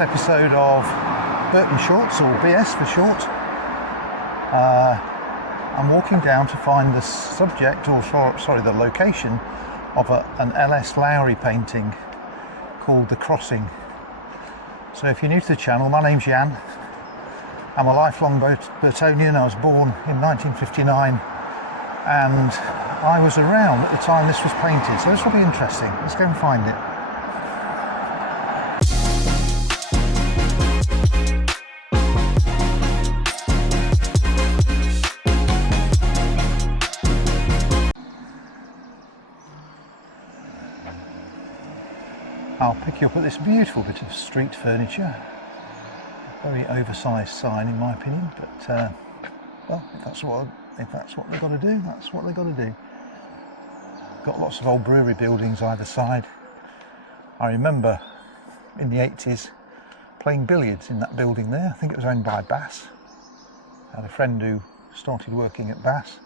this episode of Burton Shorts, or BS for short. I'm walking down to find the subject, or sorry, the location of an L S Lowry painting called The Crossing. So if you're new to the channel, my name's Jan. I'm a lifelong Burtonian. I was born in 1959 and I was around at the time this was painted, so this will be interesting. Let's go and find it. I'll pick you up at this beautiful bit of street furniture. Very oversized sign in my opinion, but well, if that's what they've got to do, that's what they've got to do. Got lots of old brewery buildings either side. I remember in the 80s playing billiards in that building there. I think it was owned by Bass. I had a friend who started working at Bass.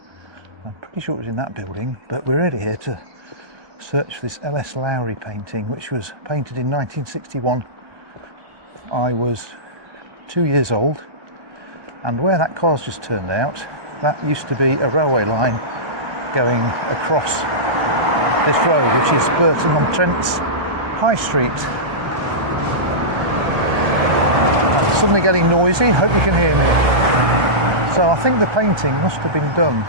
I'm pretty sure it was in that building, but we're really here to search for this L S Lowry painting, which was painted in 1961. I was 2 years old, and where that car's just turned out, that used to be a railway line going across this road, which is Burton-on-Trent's High Street. I'm suddenly getting noisy, hope you can hear me. So I think the painting must have been done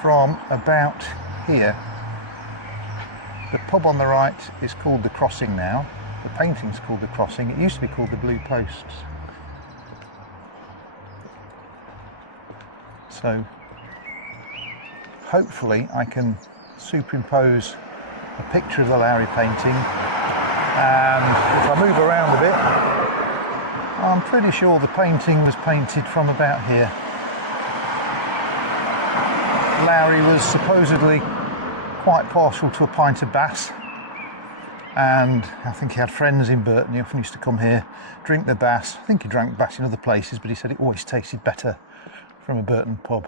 from about here. The pub on the right is called The Crossing now. The painting's called The Crossing. It used to be called The Blue Posts. So hopefully I can superimpose a picture of the Lowry painting, and if I move around a bit, I'm pretty sure the painting was painted from about here. Lowry was supposedly quite partial to a pint of Bass, and I think he had friends in Burton. He often used to come here, drink the Bass. I think he drank Bass in other places, but he said it always tasted better from a Burton pub.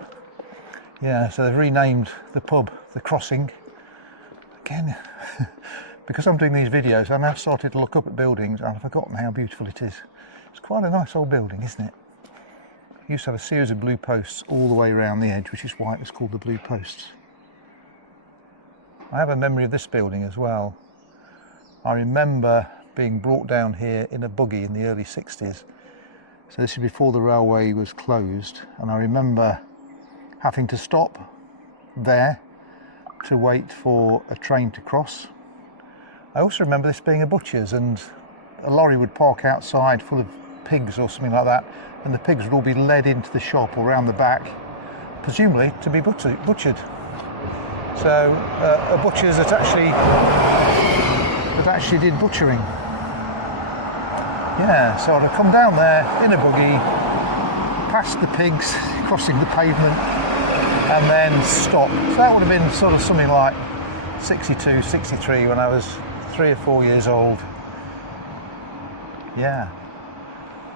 Yeah, so they've renamed the pub The Crossing. Again, because I'm doing these videos, I now started to look up at buildings and I've forgotten how beautiful it is. It's quite a nice old building, isn't it? It used to have a series of blue posts all the way around the edge, which is why it was called the Blue Posts. I have a memory of this building as well. I remember being brought down here in a buggy in the early 60s. So this is before the railway was closed, and I remember having to stop there to wait for a train to cross. I also remember this being a butcher's, and a lorry would park outside full of pigs or something like that, and the pigs would all be led into the shop or round the back, presumably to be butchered. So a butcher's that actually did butchering. Yeah, so I'd have come down there in a buggy, past the pigs, crossing the pavement, and then stop. So that would have been sort of something like 62, 63 when I was 3 or 4 years old. Yeah,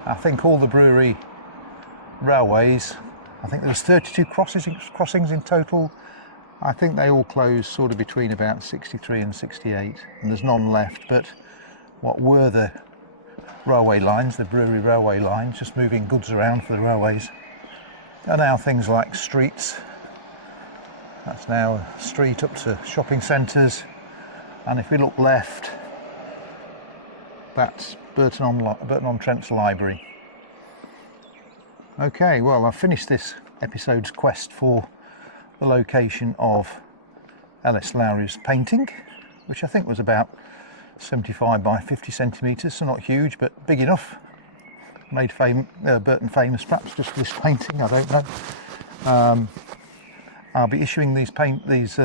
I think all the brewery railways, I think there was 32 crossings in total. I think they all closed sort of between about 63 and 68, and there's none left. But what were the railway lines, the brewery railway lines, just moving goods around for the railways, are now things like streets. That's now a street up to shopping centres, and if we look left, that's Burton-on-Trent's library. Okay, well, I've finished this episode's quest for the location of L S Lowry's painting, which I think was about 75 by 50 centimetres, so not huge, but big enough. Made Burton famous perhaps just for this painting, I don't know. I'll be issuing these videos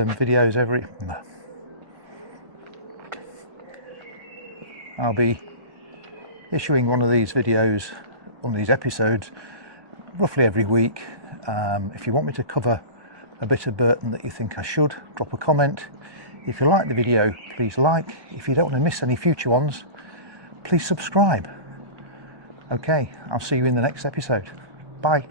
I'll be issuing one of these videos, one of these episodes, roughly every week. If you want me to cover a bit of Burton that you think I should, drop a comment. If you like the video, please like. If you don't want to miss any future ones, please subscribe. Okay, I'll see you in the next episode. Bye.